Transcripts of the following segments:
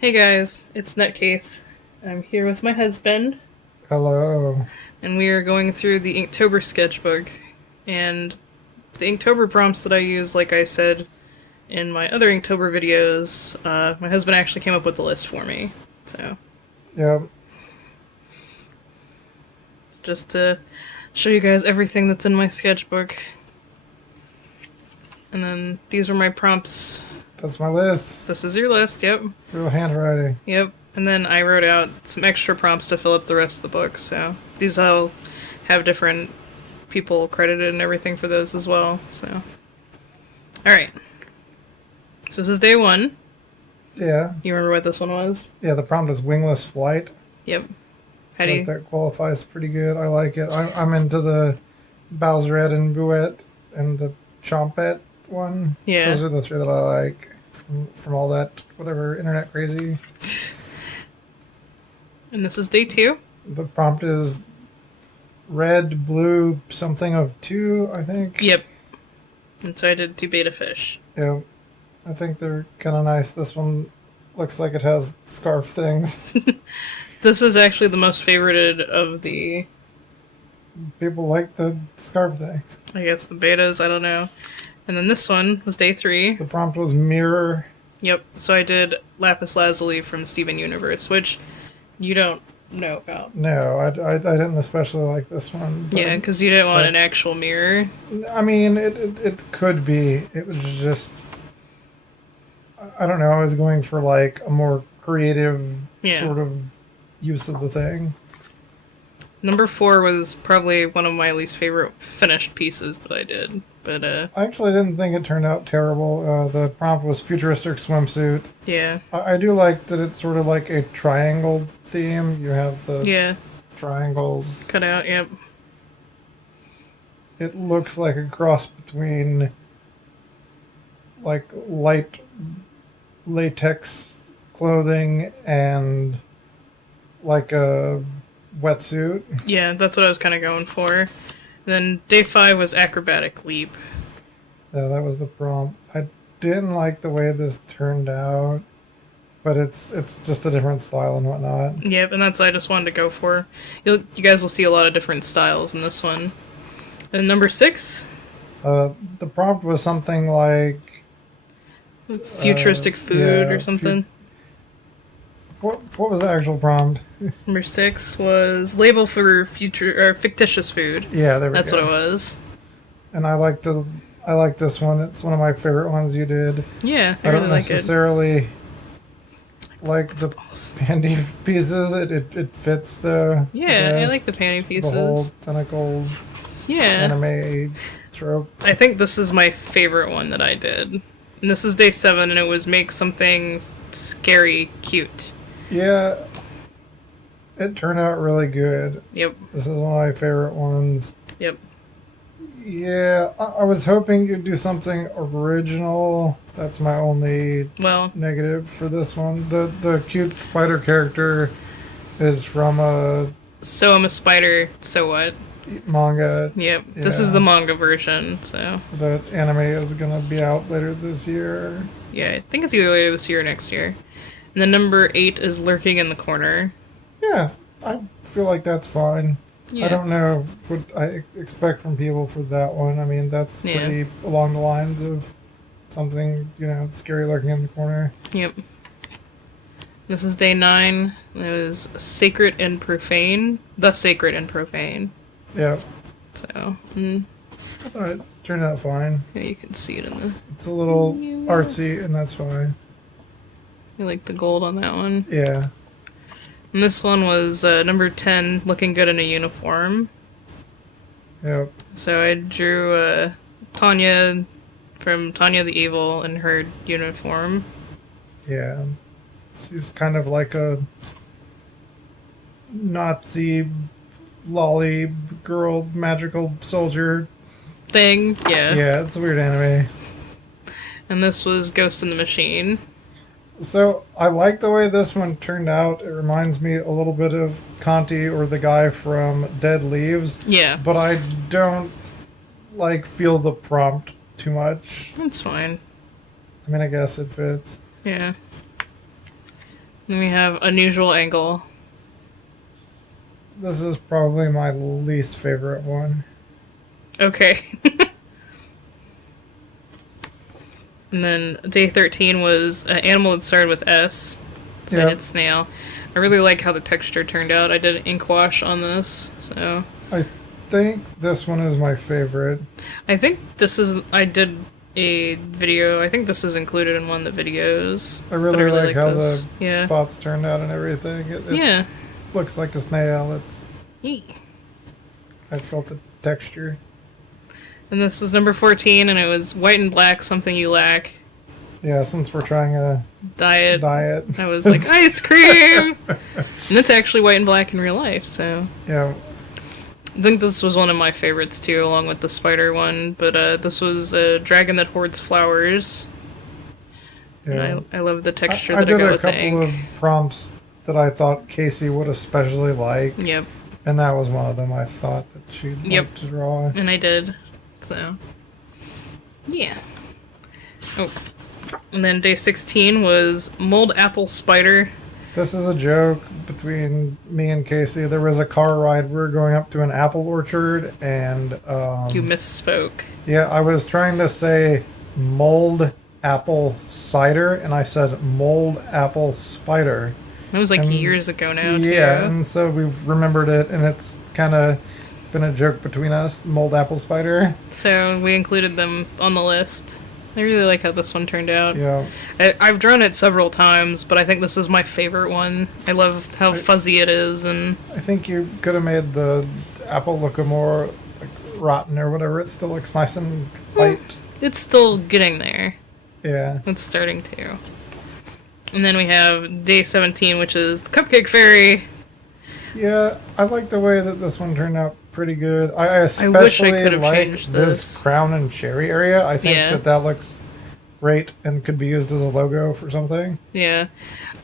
Hey guys, it's Nutcase. I'm here with my husband, Hello. and we are going through the Inktober sketchbook. And the Inktober prompts that I use, like I said in my other Inktober videos, my husband actually came up with the list for me. So, Yep. just to show you guys everything that's in my sketchbook. And then these are my prompts. That's my list. This is your list, yep. Real handwriting. Yep. And then I wrote out some extra prompts to fill up the rest of the book, so these all have different people credited and everything for those as well, so. Alright. So this is day one. Yeah. You remember what this one was? Yeah, the prompt is wingless flight. Yep. I think that qualifies pretty good. I like it. I'm into the Bowserette and Bouette and the Chompette one. Yeah. Those are the three that I like from all that, whatever, internet crazy. And this is day two. The prompt is red, blue, something of two, I think. Yep. And so I did two beta fish. Yeah. I think they're kind of nice. This one looks like it has scarf things. This is actually the most favorited of the, People like the scarf things. I guess, the betas, I don't know. And then this one was day three. The prompt was mirror. Yep. So I did Lapis Lazuli from Steven Universe, which you don't know about. No, I didn't especially like this one. Yeah, because you didn't want an actual mirror. I mean, it could be. It was just, I don't know. I was going for like a more creative sort of use of the thing. Number 4 was probably one of my least favorite finished pieces that I did. But I actually didn't think it turned out terrible. The prompt was futuristic swimsuit. Yeah. I do like that it's sort of like a triangle theme. You have the triangles cut out. Yep. It looks like a cross between like light latex clothing and like a wetsuit. Yeah, that's what I was kind of going for. Then day 5 was acrobatic leap. Yeah, that was the prompt. I didn't like the way this turned out, but it's just a different style and whatnot. Yep, and that's what I just wanted to go for. You guys will see a lot of different styles in this one. And number 6? The prompt was something like futuristic food or something. What was the actual prompt? Number 6 was label for future or fictitious food. Yeah, there we go. That's what it was. And I like this one. It's one of my favorite ones you did. Yeah, I really don't like it. necessarily like the panty pieces. It fits though. Yeah, I like the panty pieces. The whole tentacles. Yeah. Anime trope. I think this is my favorite one that I did. And this is day 7, and it was make something scary cute. Yeah, it turned out really good. Yep. This is one of my favorite ones. Yep. Yeah, I was hoping you'd do something original. That's my only negative for this one. The cute spider character is from a... So I'm a spider, so what? Manga. Yep. Yeah. This is the manga version, so... The anime is going to be out later this year. Yeah, I think it's either later this year or next year. And then number 8 is lurking in the corner. Yeah, I feel like that's fine. Yeah. I don't know what I expect from people for that one. I mean, that's pretty along the lines of something, scary lurking in the corner. Yep. This is day 9. It was sacred and profane. The sacred and profane. Yep. So, I thought it turned out fine. Yeah, you can see it in the... It's a little artsy, and that's fine. You like the gold on that one? Yeah. And this one was number 10, looking good in a uniform. Yep. So I drew Tanya from Tanya the Evil in her uniform. Yeah. She's kind of like a Nazi lolly girl magical soldier thing. Yeah. Yeah, it's a weird anime. And this was Ghost in the Machine. So, I like the way this one turned out. It reminds me a little bit of Conti or the guy from Dead Leaves. Yeah. But I don't, feel the prompt too much. That's fine. I mean, I guess it fits. Yeah. Then we have unusual angle. This is probably my least favorite one. Okay. And then day 13 was an animal that started with S. So I did Snail. I really like how the texture turned out. I did an ink wash on this, so... I think this one is my favorite. I think this is... I did a video. I think this is included in one of the videos. I really like how this. The spots turned out and everything. It looks like a snail. It's... I felt the texture. And this was number 14, and it was white and black, something you lack. Yeah, since we're trying a diet. I was like, ice cream! And it's actually white and black in real life, so... Yeah. I think this was one of my favorites, too, along with the spider one. But this was a dragon that hoards flowers. Yeah. I love the texture that I got with the ink. I did a couple of prompts that I thought Casey would especially like. Yep. And that was one of them I thought that she'd like to draw. And I did. So, yeah. Oh. And then day 16 was Mold Apple Spider. This is a joke between me and Casey. There was a car ride. We were going up to an apple orchard, and... you misspoke. Yeah, I was trying to say mold apple cider, and I said mold apple spider. That was like years ago now, too. Yeah, and so we've remembered it, and it's kind of been a joke between us, mold apple spider. So we included them on the list. I really like how this one turned out. Yeah. I've drawn it several times, but I think this is my favorite one. I love how fuzzy it is, and... I think you could have made the apple look a more like, rotten or whatever. It still looks nice and light. It's still getting there. Yeah. It's starting to. And then we have day 17, which is the Cupcake Fairy. Yeah, I like the way that this one turned out pretty good. I especially like this crown and cherry area. I think that looks great and could be used as a logo for something. Yeah.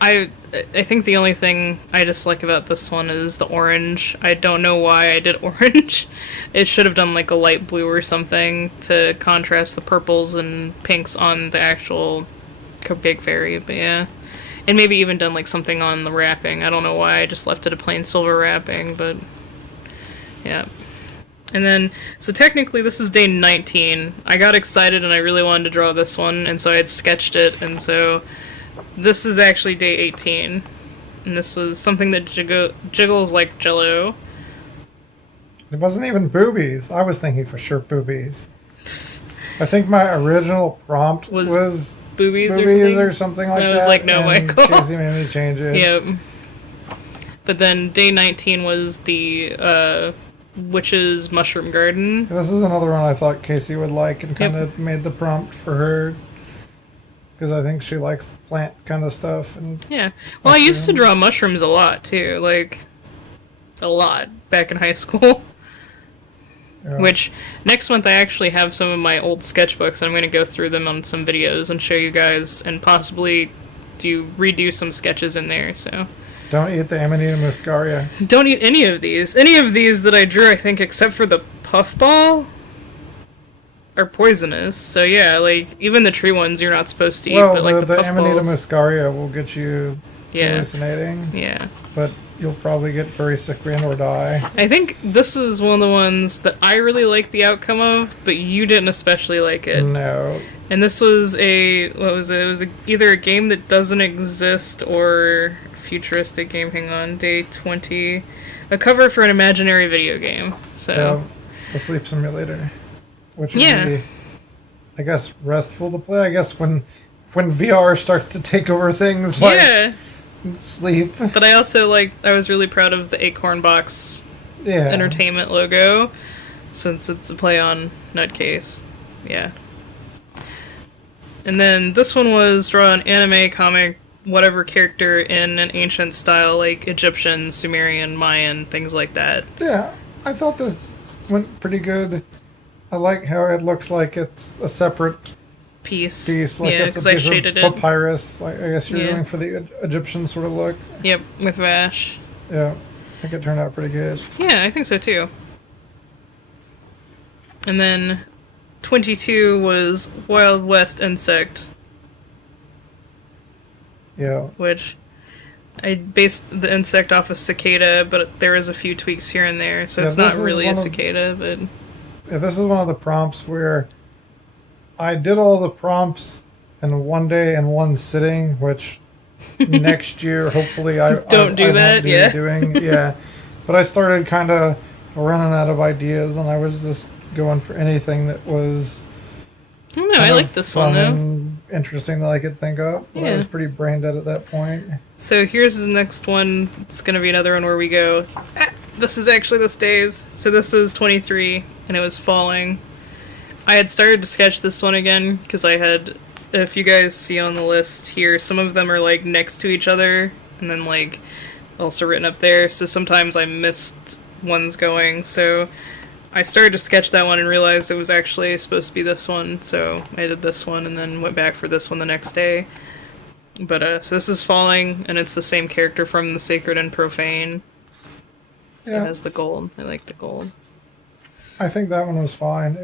I think the only thing I dislike about this one is the orange. I don't know why I did orange. It should have done like a light blue or something to contrast the purples and pinks on the actual Cupcake Fairy, but yeah. And maybe even done like something on the wrapping. I don't know why I just left it a plain silver wrapping, but yeah. And then, so technically this is day 19. I got excited and I really wanted to draw this one, and so I had sketched it, and so this is actually day 18. And this was something that jiggles like Jello. It wasn't even boobies. I was thinking for sure boobies. I think my original prompt was boobies or something like that. I was like, no, Michael. Casey made me change it. Yep. But then day 19 was the Witch's Mushroom Garden. This is another one I thought Casey would like and kind of made the prompt for her. Because I think she likes plant kind of stuff. And yeah. Well, I used to draw mushrooms a lot, too. Like, a lot back in high school. Yeah. Which, next month I actually have some of my old sketchbooks, and I'm going to go through them on some videos and show you guys, and possibly redo some sketches in there, so... Don't eat the Amanita muscaria. Don't eat any of these. Any of these that I drew, I think, except for the puffball, are poisonous. So yeah, like, even the tree ones you're not supposed to eat, but like the Amanita muscaria will get you hallucinating. Yeah. But you'll probably get very sick and or die. I think this is one of the ones that I really like the outcome of, but you didn't especially like it. No. And this was it was either a game that doesn't exist or a futuristic game. Hang on, day 20. A cover for an imaginary video game. So the Sleep Simulator. Which would be, I guess, restful to play. I guess when VR starts to take over things like sleep. But I also I was really proud of the Acorn Box Entertainment logo, since it's a play on Nutcase. Yeah. And then this one was draw an anime, comic, whatever character in an ancient style, like Egyptian, Sumerian, Mayan, things like that. Yeah, I thought this went pretty good. I like how it looks like it's a separate piece. Like it's a piece of papyrus. Like I guess you're going for the Egyptian sort of look. Yep, with Vash. Yeah, I think it turned out pretty good. Yeah, I think so too. And then 22 was Wild West Insect. Yeah. Which I based the insect off a cicada, but there is a few tweaks here and there, so it's not really a cicada, but... Yeah, this is one of the prompts where I did all the prompts in one day in one sitting, which next year, hopefully, I won't be doing. Yeah. But I started kind of running out of ideas, and I was just going for anything that was... I don't know, I like this one, though. Interesting that I could think of. But I was pretty brain dead at that point. So here's the next one. It's going to be another one where we go, this is actually this day's. So this was 23, and it was falling. I had started to sketch this one again, because I had, if you guys see on the list here, some of them are, like, next to each other, and then, like, also written up there. So sometimes I missed ones going, so... I started to sketch that one and realized it was actually supposed to be this one, so I did this one and then went back for this one the next day. But, so this is Falling, and it's the same character from The Sacred and Profane. So it has the gold. I like the gold. I think that one was fine.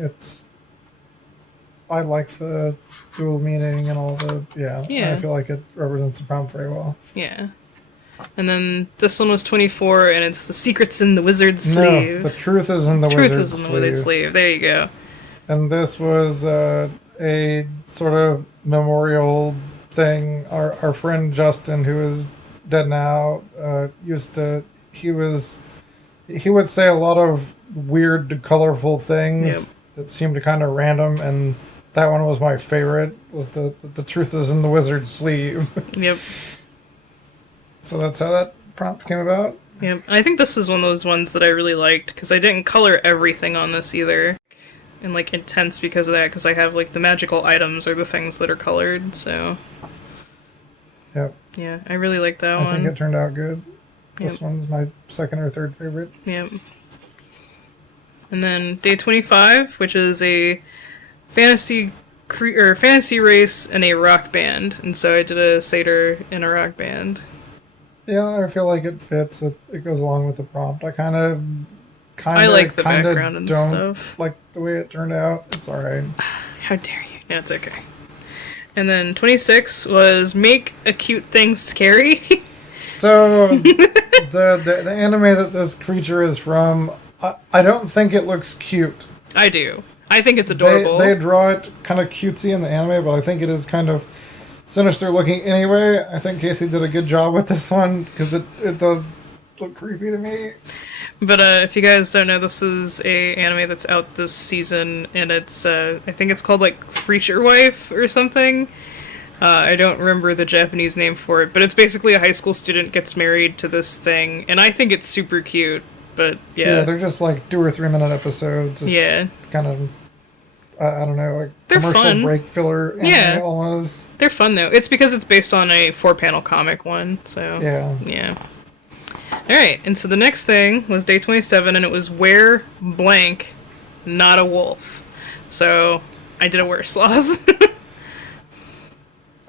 I like the dual meaning and all the... Yeah. I feel like it represents the prompt very well. Yeah. And then this one was 24, and it's The Secret's in the Wizard's Sleeve. No, The Truth is in the Wizard's Sleeve. There you go. And this was a sort of memorial thing. Our friend Justin, who is dead now, he would say a lot of weird, colorful things that seemed kind of random, and that one was my favorite, was the Truth is in the Wizard's Sleeve. Yep. So that's how that prompt came about? Yep. I think this is one of those ones that I really liked, because I didn't color everything on this either. And, like, intense because of that, because I have, like, the magical items are the things that are colored, so... Yep. Yeah, I really like that one. I think it turned out good. This one's my second or third favorite. Yep. And then day 25, which is a fantasy race and a rock band. And so I did a satyr in a rock band. Yeah, I feel like it fits. It goes along with the prompt. I like the background and stuff. Like the way it turned out. It's alright. How dare you? No, it's okay. And then 26 was make a cute thing scary. So the anime that this creature is from, I don't think it looks cute. I do. I think it's adorable. They draw it kind of cutesy in the anime, but I think it is kind of sinister looking anyway. I think Casey did a good job with this one, because it does look creepy to me. But if you guys don't know, this is a anime that's out this season, and it's I think it's called like Creature Wife or something. I don't remember the Japanese name for it, but it's basically a high school student gets married to this thing, and I think it's super cute. But yeah, they're just like 2 or 3 minute episodes. It's kind of I don't know, like they're commercial fun. Break filler anime almost. They're fun though. It's because it's based on a 4-panel comic one, so yeah. Alright, and so the next thing was day 27, and it was wear blank, not a wolf. So I did a wear sloth.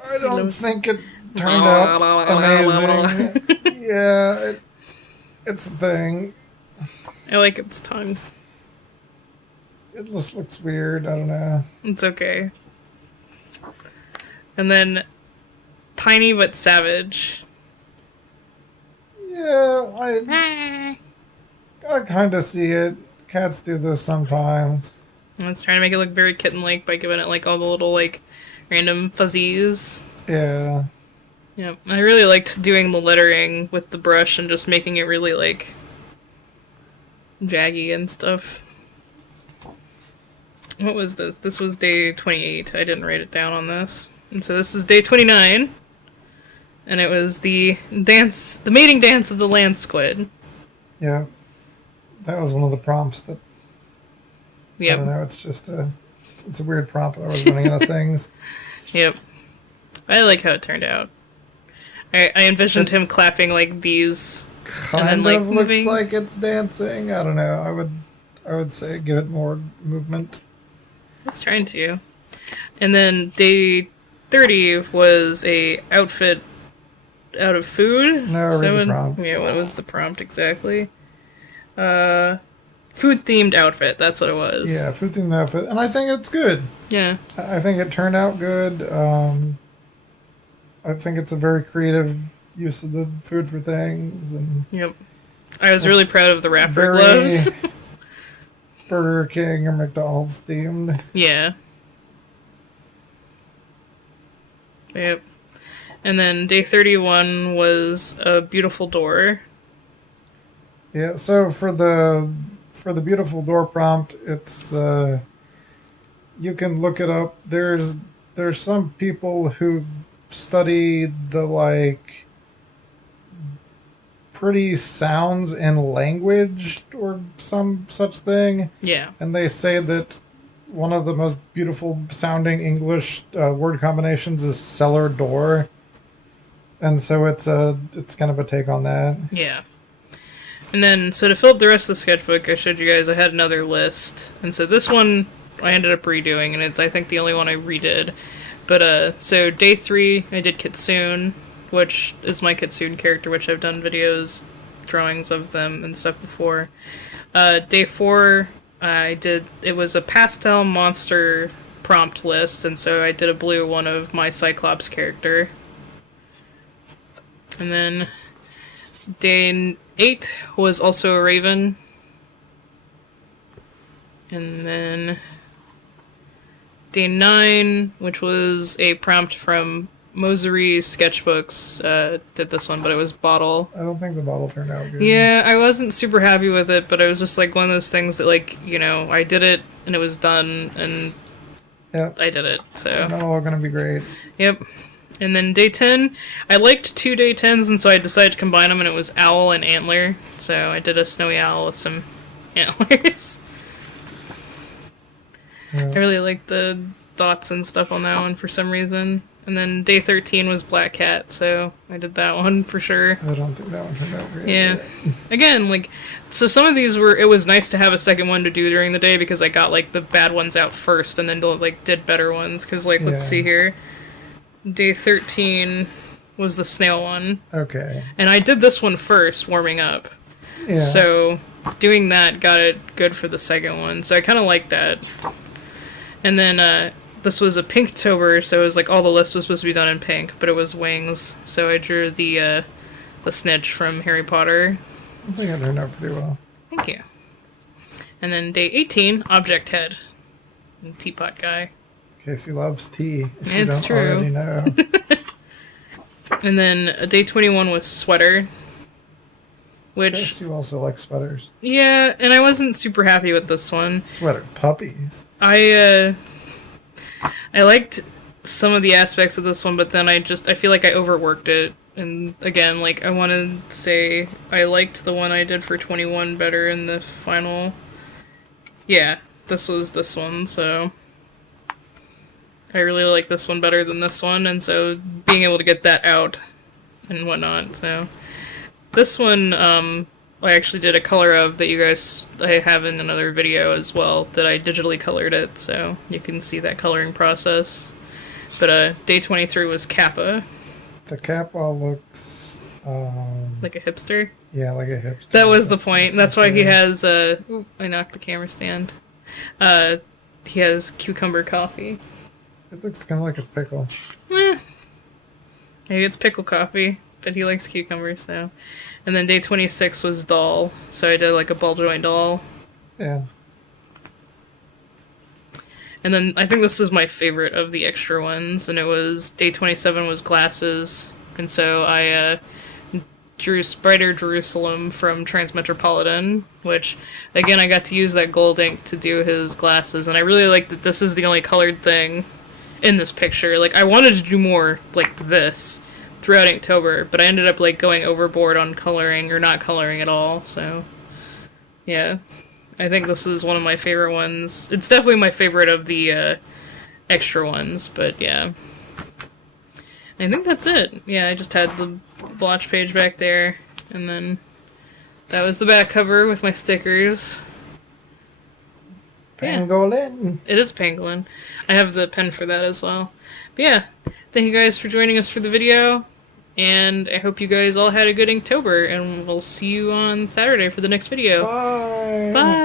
I don't think it turned out amazing. Yeah, it's a thing. I like its tongue. It just looks weird. I don't know. It's okay. And then Tiny but Savage. Yeah, I kind of see it. Cats do this sometimes. I was trying to make it look very kitten-like by giving it like all the little like random fuzzies. Yeah. Yep. I really liked doing the lettering with the brush and just making it really like jaggy and stuff. What was this? This was day 28. I didn't write it down on this. And so this is day 29. And it was the mating dance of the land squid. Yeah. That was one of the prompts that... Yep. I don't know, it's a weird prompt. I was running out of things. Yep. I like how it turned out. I envisioned him clapping like these. Kind and then, of looks moving. Like it's dancing. I don't know. I would say give it more movement. It's trying to. And then day 30 was a outfit out of food. No, read the prompt. Yeah, what was the prompt exactly? Food themed outfit. That's what it was. Yeah, food themed outfit, and I think it's good. Yeah. I think it turned out good. I think it's a very creative use of the food for things. And yep. I was really proud of the wrapper very gloves. Burger King or McDonald's themed. Yeah. Yep. And then day 31 was a beautiful door. Yeah, so for the beautiful door prompt, it's you can look it up. There's some people who study the like pretty sounds in language or some such thing. Yeah. And they say that one of the most beautiful sounding English word combinations is cellar door. And so it's kind of a take on that. Yeah. And then, so to fill up the rest of the sketchbook, I showed you guys I had another list. And so this one I ended up redoing, and it's, I think, the only one I redid. But, so day 3, I did Kitsune, which is my Kitsune character, which I've done videos, drawings of them and stuff before. Day 4, it was a pastel monster prompt list, and so I did a blue one of my Cyclops character. And then day 8 was also a raven. And then day 9, which was a prompt from Mosery's sketchbooks, did this one, but it was bottle. I don't think the bottle turned out good. Yeah, I wasn't super happy with it, but it was just like one of those things that, like, you know, I did it and it was done, and yep. I did it, so. It's not all gonna be great. Yep. And then day 10, I liked 2 day 10s, and so I decided to combine them, and it was owl and antler. So I did a snowy owl with some antlers. Yeah. I really liked the dots and stuff on that one for some reason. And then day 13 was black cat, so I did that one for sure. I don't think that one turned out great. Yeah. Again, like, so some of these were, it was nice to have a second one to do during the day because I got, like, the bad ones out first and then, like, did better ones. Because, like, let's see here. Day 13 was the snail one. Okay. And I did this one first, warming up. Yeah. So doing that got it good for the second one. So I kind of like that. And then this was a Pinktober, so it was like all the list was supposed to be done in pink, but it was wings. So I drew the snitch from Harry Potter. I think it turned out pretty well. Thank you. And then day 18, object head. And teapot guy. Casey loves tea. It's true. Already know. And then day 21 was sweater. Which... Yes, you also like sweaters. Yeah, and I wasn't super happy with this one. Sweater puppies. I liked some of the aspects of this one, but then I feel like I overworked it. And again, like, I want to say I liked the one I did for 21 better in the final. Yeah, this was this one, so I really like this one better than this one, and so being able to get that out and whatnot, so. This one, I actually did a color of that you guys, I have in another video as well, that I digitally colored it, so you can see that coloring process. But day 23 was Kappa. The Kappa looks... like a hipster? Yeah, like a hipster. That was the point, and that's why he has, ooh, I knocked the camera stand. He has cucumber coffee. It looks kind of like a pickle. Maybe it's pickle coffee. But he likes cucumbers, so. And then day 26 was doll, so I did like a ball joint doll. Yeah. And then I think this is my favorite of the extra ones, and it was day 27 was glasses, and so I drew Spider Jerusalem from Transmetropolitan, which, again, I got to use that gold ink to do his glasses, and I really like that this is the only colored thing in this picture. Like, I wanted to do more like this throughout Inktober, but I ended up like going overboard on coloring or not coloring at all, so yeah. I think this is one of my favorite ones. It's definitely my favorite of the extra ones, but yeah. I think that's it. Yeah, I just had the blotch page back there, and then that was the back cover with my stickers. Pangolin. Yeah, it is pangolin. I have the pen for that as well. But yeah, thank you guys for joining us for the video, and I hope you guys all had a good Inktober, and we'll see you on Saturday for the next video. Bye! Bye!